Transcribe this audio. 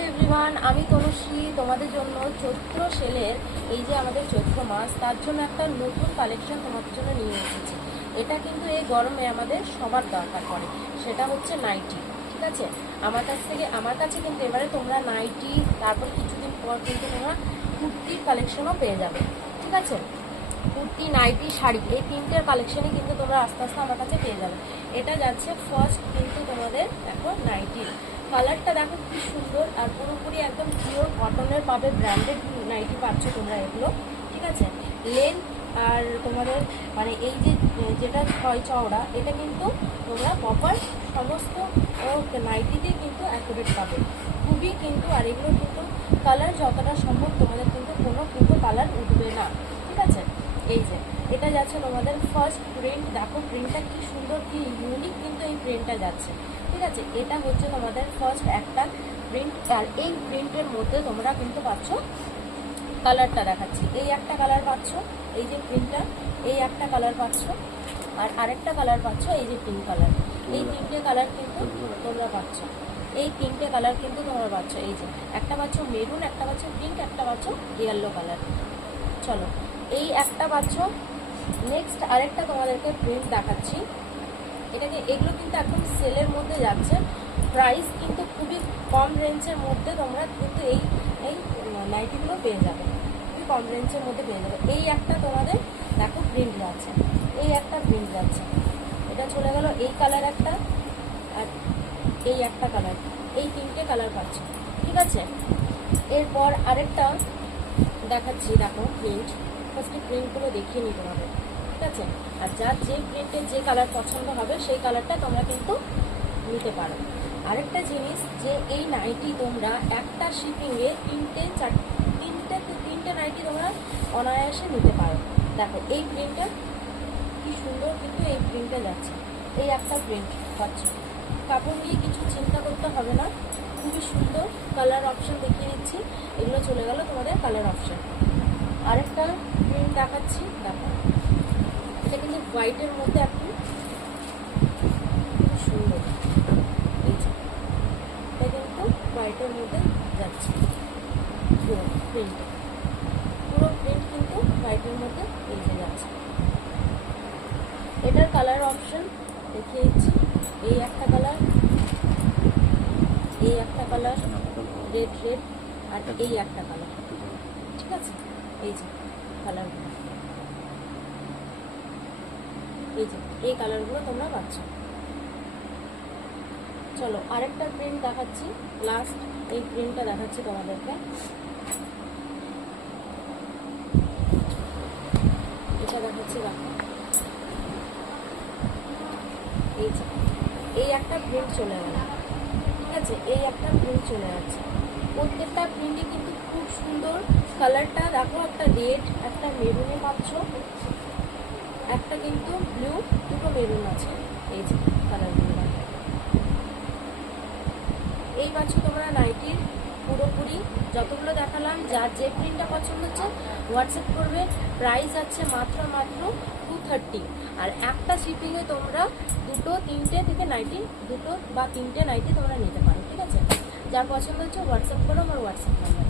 Hello everyone, আমি তনুশ্রী তোমাদের জন্য চৈত্র সেলের এই যে আমাদের চৈত্র মাস তার জন্য একটা নতুন কালেকশন তোমাদের জন্য নিয়ে এসেছি। এটা কিন্তু এই গরমে আমাদের সবার দরকার পড়ে, সেটা হচ্ছে নাইটি। ঠিক আছে, আমার কাছে কিন্তু এবারে তোমরা নাইটি, তারপর কিছুদিন পর কিন্তু তোমরা কুর্তির কালেকশনও পেয়ে যাবে। ঠিক আছে, কুর্তি, নাইটি, শাড়ি, এই তিনটের কালেকশনই কিন্তু তোমরা আস্তে আস্তে আমার কাছে পেয়ে যাবে। এটা যাচ্ছে ফার্স্ট কিন্তু তোমাদের এখন নাইটির কালারটা দেখো কি সুন্দর, আর পুরোপুরি একদম পিওর কটনের পাবে, ব্র্যান্ডেড নাইটি পাচ্ছ তোমরা এগুলো। ঠিক আছে, লেন্থ আর তোমাদের মানে এই যে যেটা ছয় চওড়া, এটা কিন্তু তোমরা প্রপার সমস্ত নাইটিতে কিন্তু অ্যাকুরেট পাবে, খুবই কিন্তু। আর এগুলো কিন্তু কালার যতটা সম্ভব তোমাদের কিন্তু কোনো কিন্তু কালার উঠবে না। ঠিক আছে, এই যে এটা যাচ্ছে তোমাদের ফার্স্ট প্রিন্ট, দেখো প্রিন্টটা কি সুন্দর, কি ইউনিক কিন্তু এই প্রিন্টটা যাচ্ছে। ঠিক আছে, এটা হচ্ছে তোমাদের ফার্স্ট একটা প্রিন্ট। আর এই প্রিন্টের মধ্যে তোমরা কিন্তু পাচ্ছ, কালারটা দেখাচ্ছি, এই একটা কালার পাচ্ছ, এই যে প্রিন্টটা, এই একটা কালার পাচ্ছ, আর আরেকটা কালার পাচ্ছ এই যে পিঙ্ক কালার। এই তিনটে কালার কিন্তু তোমরা পাচ্ছ, এই তিনটে কালার কিন্তু তোমরা পাচ্ছ। এই যে একটা পাচ্ছ মেরুন, একটা পাচ্ছ পিঙ্ক, একটা পাচ্ছ ইয়েলো কালার। চলো, এই একটা পাচ্ছ। নেক্সট আরেকটা তোমাদেরকে প্রিন্ট দেখাচ্ছি। এগুলো কিন্তু একদম সেলের মধ্যে যাচ্ছে, প্রাইস কিন্তু খুবই কম রেঞ্জের মধ্যে তোমরা কিন্তু এই এই নাইটিগুলো পেয়ে যাবে, খুবই কম রেঞ্জের মধ্যে পেয়ে যাবে। এই একটা তোমাদের দেখো প্রিন্ট যাচ্ছে, এই একটা প্রিন্ট যাচ্ছে, এটা চলে গেল। এই কালার একটা, আর এই একটা কালার, এই তিনটে কালার পাচ্ছ। ঠিক আছে, এরপর আরেকটা দেখাচ্ছি, দেখো প্রিন্ট। ফার্স্টে প্রিন্টগুলো দেখিয়ে নিই তোমাদের। ঠিক আছে, আর যার যে প্রিন্টের যে কালার পছন্দ হবে সেই কালারটা তোমরা কিন্তু নিতে পারো। আরেকটা জিনিস, যে এই নাইটি তোমরা একটা শিপিংয়ে তিনটে নাইটি তোমরা অনায়াসে নিতে পারো। দেখো এই প্রিন্টটা কি সুন্দর, কিন্তু এই প্রিন্টটা যাচ্ছে, এই একটা প্রিন্ট পাচ্ছ। কাপড় নিয়ে কিছু চিন্তা করতে হবে না, খুবই সুন্দর। কালার অপশন দেখিয়ে দিচ্ছি, এগুলো চলে গেল তোমাদের কালার অপশন। আরেকটা প্রিন্ট দেখাচ্ছি, দেখো এটা কিন্তু হোয়াইটের মধ্যে একটু খুব সুন্দর, এই যে এটা কিন্তু হোয়াইটের মধ্যে যাচ্ছে পুরো প্রিন্ট, কিন্তু হোয়াইটের মধ্যে এই যে যাচ্ছে। এটার কালার অপশন দেখিয়ে দিচ্ছি, এই একটা কালার, এই একটা কালার রেড, আর এই একটা কালার। ঠিক আছে, এই যে কালারগুলো, এই যে এই কালারগুলো তোমরা পাচ্ছ। চলো আরেকটা প্রিন্ট দেখাচ্ছি, লাস্ট এই প্রিন্টটা দেখাচ্ছি তোমাদেরকে। এটা দেখাচ্ছি, দেখো এই যে এই একটা প্রিন্ট চলে গেল। ঠিক আছে, এই একটা প্রিন্ট চলে যাচ্ছে। প্রত্যেকটা প্রিন্টই কিন্তু খুব সুন্দর। কালারটা দেখো, একটা রেড, একটা মেরুনে পাচ্ছ, একটা কিন্তু ব্লু, দুটো মেরুন আছে। এই যে কালারগুলো এই পাচ্ছ তোমরা নাইটির পুরোপুরি যতগুলো দেখালাম। যার যে প্রিন্টটা পছন্দ হচ্ছে হোয়াটসঅ্যাপ করবে। প্রাইস আছে মাত্র 230, আর একটা শিপিংয়ে তোমরা দুটো বা তিনটে নাইটি তোমরা নিতে পারো। ঠিক আছে, যার পছন্দ হচ্ছে হোয়াটসঅ্যাপ করো আমার হোয়াটসঅ্যাপ নাম্বার।